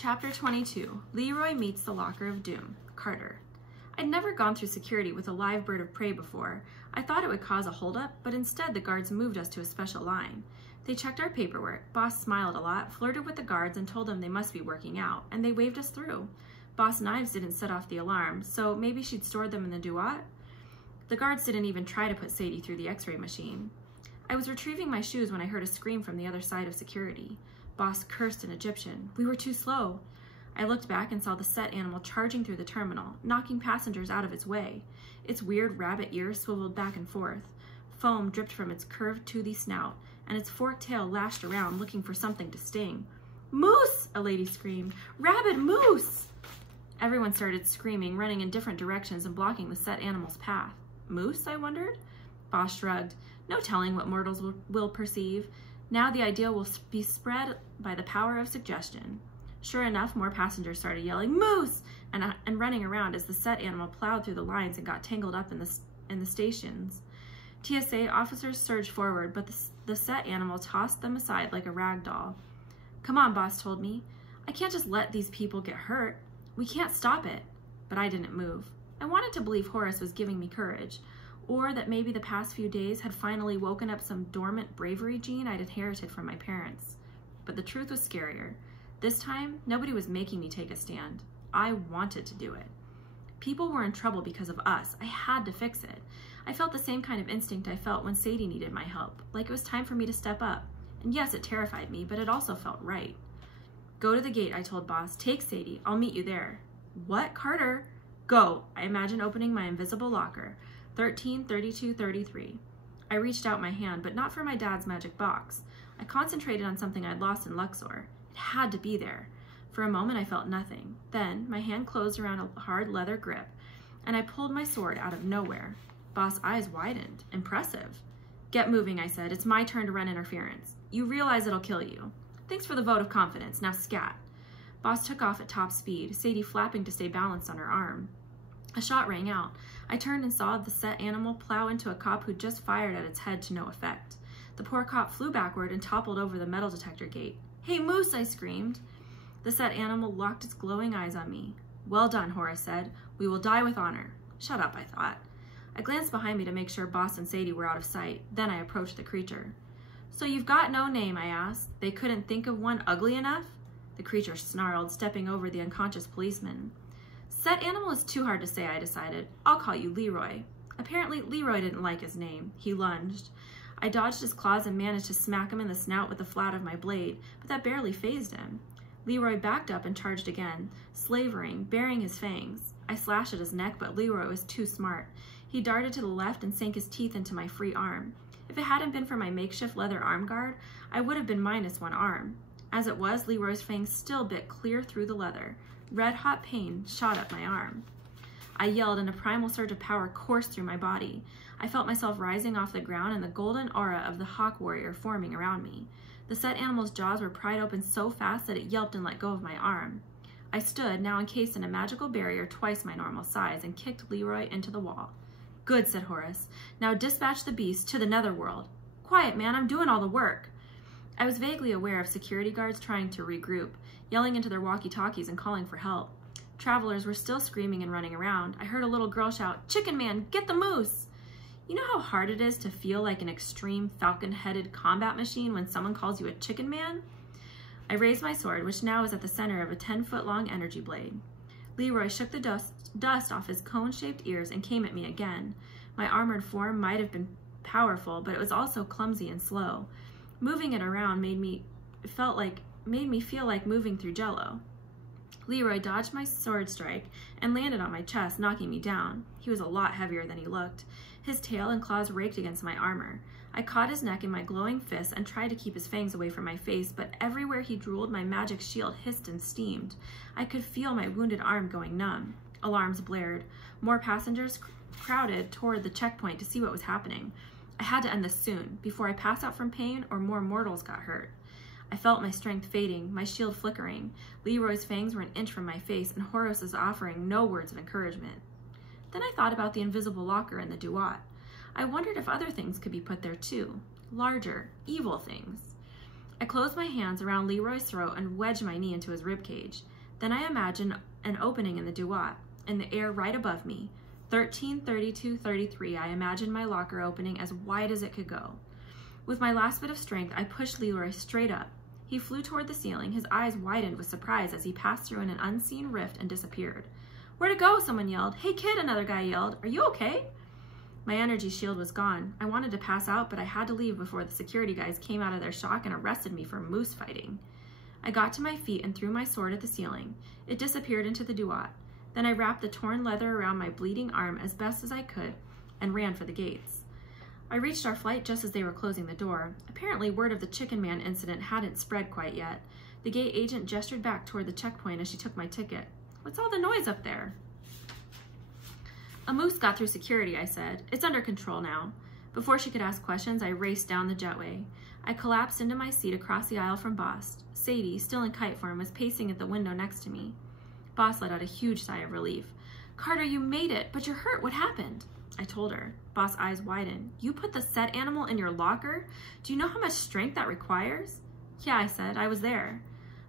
Chapter 22, Leroy Meets the Locker of Doom, Carter. I'd never gone through security with a live bird of prey before. I thought it would cause a holdup, but instead the guards moved us to a special line. They checked our paperwork. Boss smiled a lot, flirted with the guards, and told them they must be working out, and they waved us through. Boss knives didn't set off the alarm, so maybe she'd stored them in the Duat? The guards didn't even try to put Sadie through the x-ray machine. I was retrieving my shoes when I heard a scream from the other side of security. Boss cursed in Egyptian. We were too slow. I looked back and saw the Set animal charging through the terminal, knocking passengers out of its way. Its weird rabbit ears swiveled back and forth. Foam dripped from its curved, toothy snout, and its forked tail lashed around, looking for something to sting. "Moose!" a lady screamed. "Rabid moose!" Everyone started screaming, running in different directions and blocking the Set animal's path. Moose, I wondered? Boss shrugged. No telling what mortals will perceive. Now the idea will be spread by the power of suggestion. Sure enough, more passengers started yelling, "Moose!" and running around as the Set animal plowed through the lines and got tangled up in the stations. TSA officers surged forward, but the Set animal tossed them aside like a rag doll. "Come on," Boss told me. "I can't just let these people get hurt. We can't stop it." But I didn't move. I wanted to believe Horace was giving me courage, or that maybe the past few days had finally woken up some dormant bravery gene I'd inherited from my parents. But the truth was scarier. This time, nobody was making me take a stand. I wanted to do it. People were in trouble because of us. I had to fix it. I felt the same kind of instinct I felt when Sadie needed my help, like it was time for me to step up. And yes, it terrified me, but it also felt right. "Go to the gate," I told Boss. "Take Sadie. I'll meet you there." "What, Carter?" "Go." I imagined opening my invisible locker. 133233. I reached out my hand, but not for my dad's magic box. I concentrated on something I'd lost in Luxor. It had to be there. For a moment I felt nothing. Then my hand closed around a hard leather grip, and I pulled my sword out of nowhere. Boss' eyes widened. Impressive. "Get moving," I said. "It's my turn to run interference. You realize it'll kill you. Thanks for the vote of confidence. Now scat." Boss took off at top speed, Sadie flapping to stay balanced on her arm. A shot rang out. I turned and saw the Set animal plow into a cop who just fired at its head to no effect. The poor cop flew backward and toppled over the metal detector gate. "Hey, Moose!" I screamed. The Set animal locked its glowing eyes on me. "Well done," Horace said. "We will die with honor." Shut up, I thought. I glanced behind me to make sure Boss and Sadie were out of sight. Then I approached the creature. "So you've got no name?" I asked. "They couldn't think of one ugly enough?" The creature snarled, stepping over the unconscious policeman. "Set animal is too hard to say," I decided. "I'll call you Leroy." Apparently, Leroy didn't like his name. He lunged. I dodged his claws and managed to smack him in the snout with the flat of my blade, but that barely fazed him. Leroy backed up and charged again, slavering, baring his fangs. I slashed at his neck, but Leroy was too smart. He darted to the left and sank his teeth into my free arm. If it hadn't been for my makeshift leather arm guard, I would have been minus one arm. As it was, Leroy's fangs still bit clear through the leather. Red-hot pain shot up my arm. I yelled, and a primal surge of power coursed through my body. I felt myself rising off the ground and the golden aura of the Hawk Warrior forming around me. The Set animal's jaws were pried open so fast that it yelped and let go of my arm. I stood, now encased in a magical barrier twice my normal size, and kicked Leroy into the wall. "Good," said Horace. "Now dispatch the beast to the netherworld." "Quiet, man, I'm doing all the work." I was vaguely aware of security guards trying to regroup, yelling into their walkie-talkies and calling for help. Travelers were still screaming and running around. I heard a little girl shout, "Chicken man, get the moose!" You know how hard it is to feel like an extreme falcon-headed combat machine when someone calls you a chicken man? I raised my sword, which now was at the center of a 10-foot-long energy blade. Leroy shook the dust off his cone-shaped ears and came at me again. My armored form might have been powerful, but it was also clumsy and slow. Moving it around made me feel like moving through jello. Leroy dodged my sword strike and landed on my chest, knocking me down. He was a lot heavier than he looked. His tail and claws raked against my armor. I caught his neck in my glowing fists and tried to keep his fangs away from my face, but everywhere he drooled, my magic shield hissed and steamed. I could feel my wounded arm going numb. Alarms blared. More passengers crowded toward the checkpoint to see what was happening. I had to end this soon, before I passed out from pain or more mortals got hurt. I felt my strength fading, my shield flickering. Leroy's fangs were an inch from my face, and Horace was offering no words of encouragement. Then I thought about the invisible locker in the Duat. I wondered if other things could be put there too. Larger, evil things. I closed my hands around Leroy's throat and wedged my knee into his ribcage. Then I imagined an opening in the Duat, in the air right above me. 133233, I imagined my locker opening as wide as it could go. With my last bit of strength, I pushed Leroy straight up. He flew toward the ceiling, his eyes widened with surprise as he passed through in an unseen rift and disappeared. Where'd it go? Someone yelled. Hey kid, another guy yelled. Are you okay? My energy shield was gone. I wanted to pass out, but I had to leave before the security guys came out of their shock and arrested me for moose fighting. I got to my feet and threw my sword at the ceiling. It disappeared into the Duat. Then I wrapped the torn leather around my bleeding arm as best as I could and ran for the gates. I reached our flight just as they were closing the door. Apparently, word of the Chicken Man incident hadn't spread quite yet. The gate agent gestured back toward the checkpoint as she took my ticket. What's all the noise up there? A moose got through security, I said. It's under control now. Before she could ask questions, I raced down the jetway. I collapsed into my seat across the aisle from Boss. Sadie, still in kite form, was pacing at the window next to me. Boss let out a huge sigh of relief. Carter, you made it, but you're hurt. What happened? I told her. Boss' eyes widened. You put the set animal in your locker? Do you know how much strength that requires? Yeah, I said. I was there.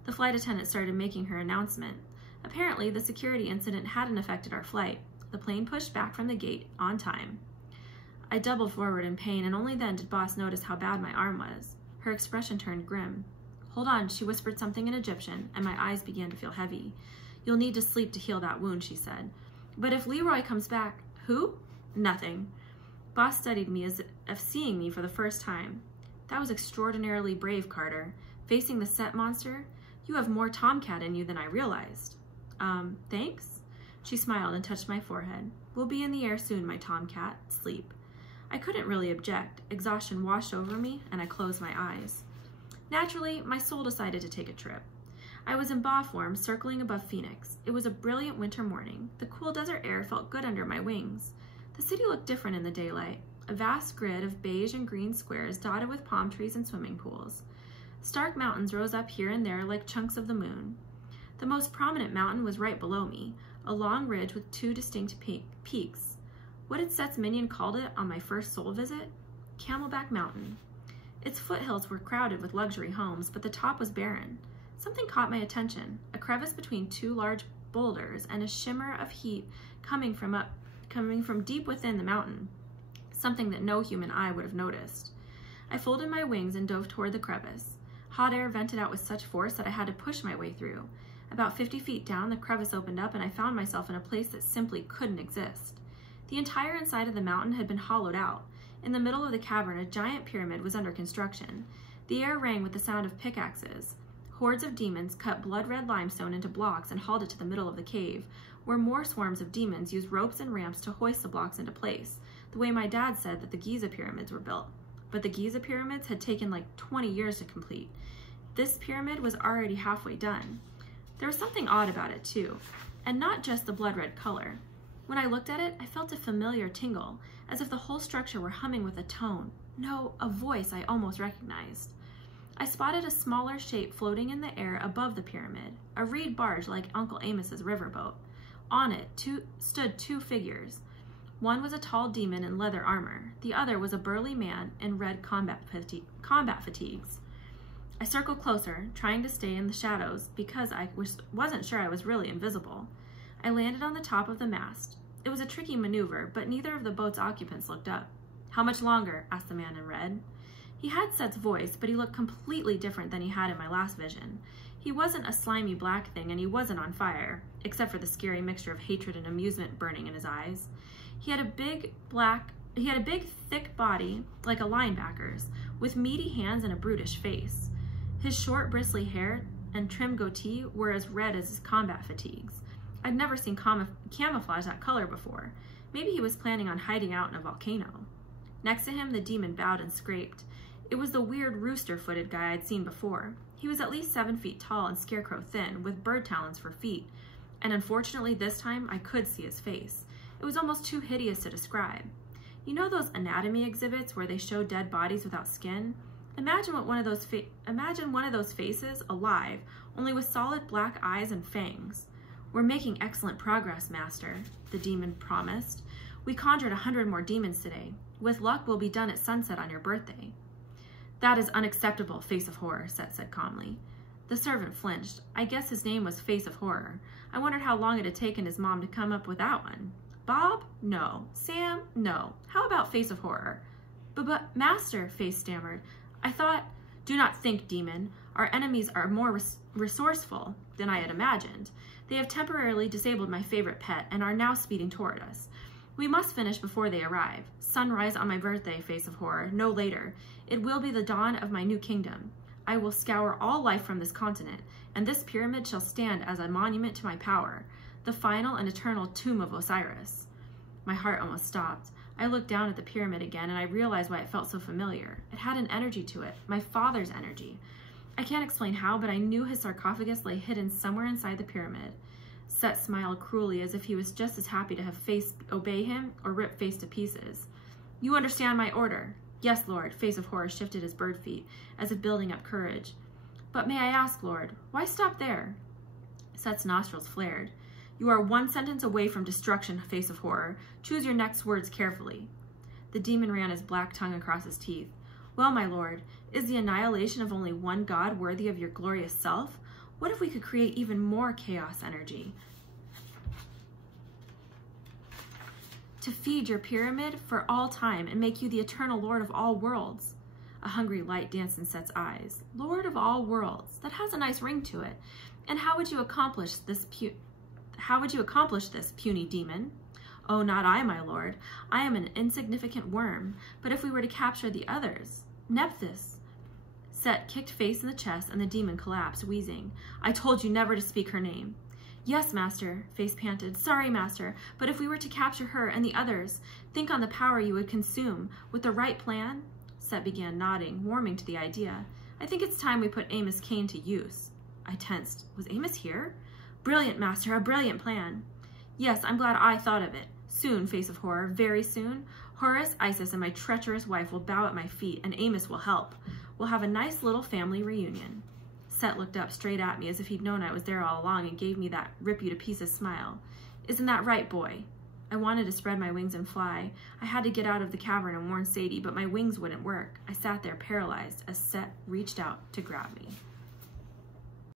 The flight attendant started making her announcement. Apparently, the security incident hadn't affected our flight. The plane pushed back from the gate on time. I doubled forward in pain, and only then did Boss notice how bad my arm was. Her expression turned grim. Hold on, she whispered something in Egyptian, and my eyes began to feel heavy. You'll need to sleep to heal that wound, she said. But if Leroy comes back, who? Nothing. Boss studied me as if seeing me for the first time. That was extraordinarily brave, Carter. Facing the set monster, you have more tomcat in you than I realized. Thanks? She smiled and touched my forehead. We'll be in the air soon, my tomcat. Sleep. I couldn't really object. Exhaustion washed over me, and I closed my eyes. Naturally, my soul decided to take a trip. I was in Ba form, circling above Phoenix. It was a brilliant winter morning. The cool desert air felt good under my wings. The city looked different in the daylight, a vast grid of beige and green squares dotted with palm trees and swimming pools. Stark mountains rose up here and there like chunks of the moon. The most prominent mountain was right below me, a long ridge with two distinct peaks. What had Set's minion called it on my first soul visit? Camelback Mountain. Its foothills were crowded with luxury homes, but the top was barren. Something caught my attention, a crevice between two large boulders and a shimmer of heat coming from deep within the mountain, something that no human eye would have noticed. I folded my wings and dove toward the crevice. Hot air vented out with such force that I had to push my way through. About 50 feet down, the crevice opened up and I found myself in a place that simply couldn't exist. The entire inside of the mountain had been hollowed out. In the middle of the cavern, a giant pyramid was under construction. The air rang with the sound of pickaxes. Hordes of demons cut blood-red limestone into blocks and hauled it to the middle of the cave, where more swarms of demons used ropes and ramps to hoist the blocks into place, the way my dad said that the Giza pyramids were built. But the Giza pyramids had taken like 20 years to complete. This pyramid was already halfway done. There was something odd about it too, and not just the blood-red color. When I looked at it, I felt a familiar tingle, as if the whole structure were humming with a tone. No, a voice I almost recognized. I spotted a smaller shape floating in the air above the pyramid, a reed barge like Uncle Amos's riverboat. On it stood two figures. One was a tall demon in leather armor. The other was a burly man in red combat fatigues. I circled closer, trying to stay in the shadows because I wasn't sure I was really invisible. I landed on the top of the mast. It was a tricky maneuver, but neither of the boat's occupants looked up. How much longer? Asked the man in red. He had Set's voice, but he looked completely different than he had in my last vision. He wasn't a slimy black thing, and he wasn't on fire, except for the scary mixture of hatred and amusement burning in his eyes. He had a big, thick body, like a linebacker's, with meaty hands and a brutish face. His short, bristly hair and trim goatee were as red as his combat fatigues. I'd never seen camouflage that color before. Maybe he was planning on hiding out in a volcano. Next to him, the demon bowed and scraped. It was the weird rooster-footed guy I'd seen before. He was at least 7 feet tall and scarecrow thin, with bird talons for feet. And unfortunately, this time, I could see his face. It was almost too hideous to describe. You know those anatomy exhibits where they show dead bodies without skin? Imagine one of those faces alive, only with solid black eyes and fangs. We're making excellent progress, Master, the demon promised. We conjured 100 more demons today. With luck, we'll be done at sunset on your birthday. That is unacceptable, Face of Horror, Set said calmly. The servant flinched. I guess his name was Face of Horror. I wondered how long it had taken his mom to come up with that one. Bob? No. Sam? No. How about Face of Horror? But, Master, Face stammered. I thought... Do not think, demon. Our enemies are more resourceful than I had imagined. They have temporarily disabled my favorite pet and are now speeding toward us. We must finish before they arrive. Sunrise on my birthday, Face of Horror, no later. It will be the dawn of my new kingdom. I will scour all life from this continent, and this pyramid shall stand as a monument to my power, the final and eternal tomb of Osiris. My heart almost stopped. I looked down at the pyramid again, and I realized why it felt so familiar. It had an energy to it, my father's energy. I can't explain how, but I knew his sarcophagus lay hidden somewhere inside the pyramid. Set smiled cruelly, as if he was just as happy to have Face obey him or rip Face to pieces. You understand my order? Yes, Lord. Face of Horror shifted his bird feet, as if building up courage. But may I ask, Lord, why stop there? Set's nostrils flared. You are one sentence away from destruction, Face of Horror. Choose your next words carefully. The demon ran his black tongue across his teeth. Well, my lord, is the annihilation of only one god worthy of your glorious self? What if we could create even more chaos energy? To feed your pyramid for all time and make you the eternal lord of all worlds. A hungry light danced in Set's eyes. Lord of all worlds. That has a nice ring to it. And how would you accomplish this puny demon? Oh, not I, my lord. I am an insignificant worm. But if we were to capture the others, Nephthys. Set kicked Face in the chest, and the demon collapsed, wheezing. I told you never to speak her name. Yes, Master, Face panted. Sorry, Master, but if we were to capture her and the others, think on the power you would consume. With the right plan? Set began nodding, warming to the idea. I think it's time we put Amos Cain to use. I tensed. Was Amos here? Brilliant, Master, a brilliant plan. Yes, I'm glad I thought of it. Soon, Face of Horror, very soon, Horus, Isis, and my treacherous wife will bow at my feet, and Amos will help. We'll have a nice little family reunion. Set looked up straight at me as if he'd known I was there all along and gave me that rip-you-to-pieces smile. Isn't that right, boy? I wanted to spread my wings and fly. I had to get out of the cavern and warn Sadie, but my wings wouldn't work. I sat there paralyzed as Set reached out to grab me.